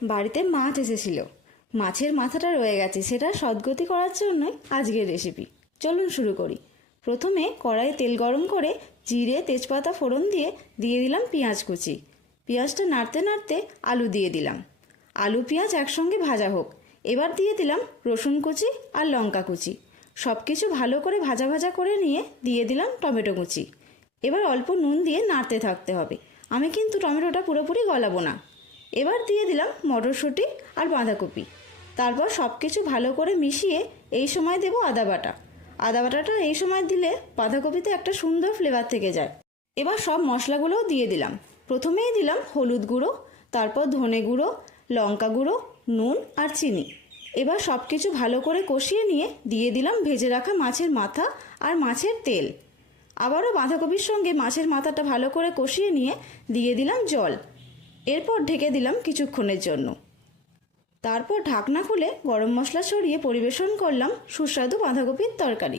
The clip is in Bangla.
বাড়িতে মাছ এসেছিল, মাছের মাথাটা রয়ে গেছে, সেটা সদ্গতি করার জন্যই আজকের রেসিপি। চলুন শুরু করি। প্রথমে কড়াইয়ে তেল গরম করে জিরে তেজপাতা ফোড়ন দিয়ে দিয়ে দিলাম পেঁয়াজ কুচি। পেঁয়াজটা নাড়তে নাড়তে আলু দিয়ে দিলাম। আলু পেঁয়াজ একসঙ্গে ভাজা হোক। এবার দিয়ে দিলাম রসুন কুচি আর লঙ্কা কুচি। সব কিছু ভালো করে ভাজা ভাজা করে নিয়ে দিয়ে দিলাম টমেটো কুচি। এবার অল্প নুন দিয়ে নাড়তে থাকতে হবে। আমি কিন্তু টমেটোটা পুরোপুরি গলাবো না। এবার দিয়ে দিলাম মটরশুঁটি আর বাঁধাকপি। তারপর সব কিছু ভালো করে মিশিয়ে এই সময় দেবো আদা বাটা। আদা বাটাটা এই সময় দিলে বাঁধাকপিতে একটা সুন্দর ফ্লেভার থেকে যায়। এবার সব মশলাগুলোও দিয়ে দিলাম। প্রথমেই দিলাম হলুদ গুঁড়ো, তারপর ধনে গুঁড়ো, লঙ্কা গুঁড়ো, নুন আর চিনি। এবার সব কিছু ভালো করে কষিয়ে নিয়ে দিয়ে দিলাম ভেজে রাখা মাছের মাথা আর মাছের তেল। আবারও বাঁধাকপির সঙ্গে মাছের মাথাটা ভালো করে কষিয়ে নিয়ে দিয়ে দিলাম জল। এরপর ঢেকে দিলাম কিছুক্ষণের জন্য। তারপর ঢাকনা খুলে গরম মশলা ছড়িয়ে পরিবেশন করলাম সুস্বাদু বাঁধাকপির তরকারি।